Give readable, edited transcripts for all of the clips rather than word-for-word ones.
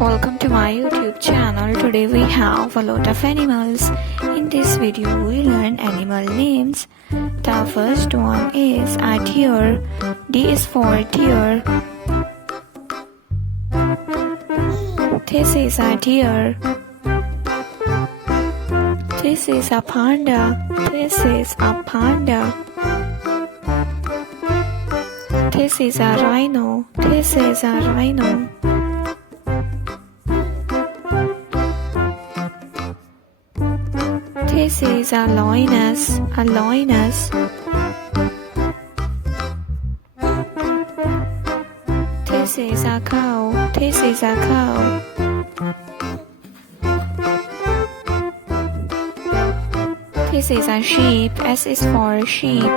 Welcome to my YouTube channel. Today we have a lot of animals. In this video we learn animal names. The first one is a deer. D is for deer. This is a deer. This is a panda. This is a panda. This is a rhino. This is a rhino. This is a lioness. A lioness. This is a cow. This is a cow. This is a sheep. S is for sheep.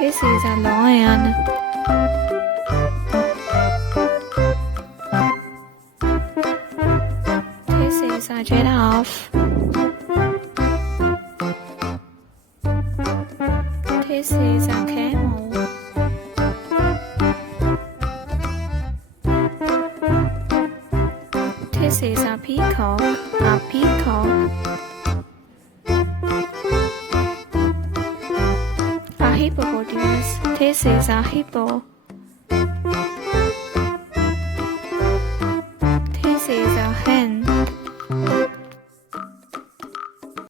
This is a lion. This is a giraffe. This is a camel. This is a peacock. A peacock. A hippopotamus. This is a hippo. This is a hen.